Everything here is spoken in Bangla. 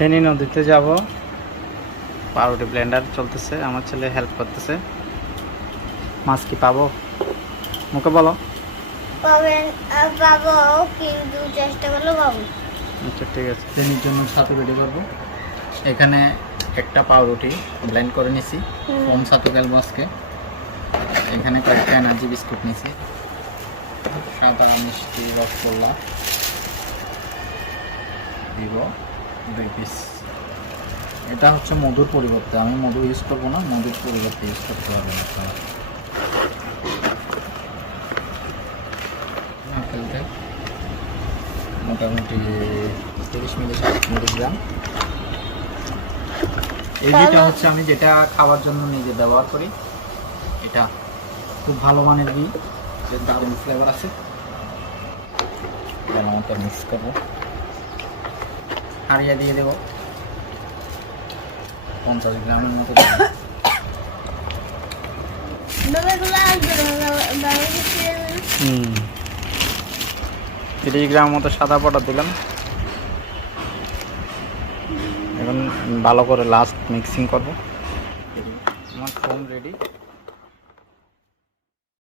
ফেনী নদীতে যাব, পাউরুটি ব্লেন্ডার চলতেছে, আমার ছেলে হেল্প করতেছে। মাছ কি পাবো? মুখে বলো। পাবেন, পাবো, কিন্তু চেষ্টা করলে পাবো। আচ্ছা ঠিক আছে। ফেনীর জন্য ছাতু রেডি করবো। এখানে একটা পাউরুটি ব্লেন্ড করে নিছি, কম ছাতু ফেলবো আজকে। এখানে কয়েকটা এনার্জি বিস্কুট নিছি, সাদা মিষ্টি রসগোল্লা দিব 2 পিস। এটা হচ্ছে মধুর পরিবর্তে, আমি মধু ইউজ করবো না, মধুর পরিবর্তে ইউজ করতে হবে আপনারা। নারকেলতে মোটামুটি 30 মিলিগ্রাম। এই ঘিটা হচ্ছে আমি যেটা খাওয়ার জন্য নিজে ব্যবহার করি, এটা খুব ভালো মানের ঘি, দারুণ ফ্লেভার আছে। মতো মিক্স করবো, হারিয়ে দিয়ে দেবো 50 গ্রামের মতো। 30 গ্রাম মতো সাদা পাউডার দিলাম। এখন ভালো করে লাস্ট মিক্সিং করবো। আমার ফোম রেডি।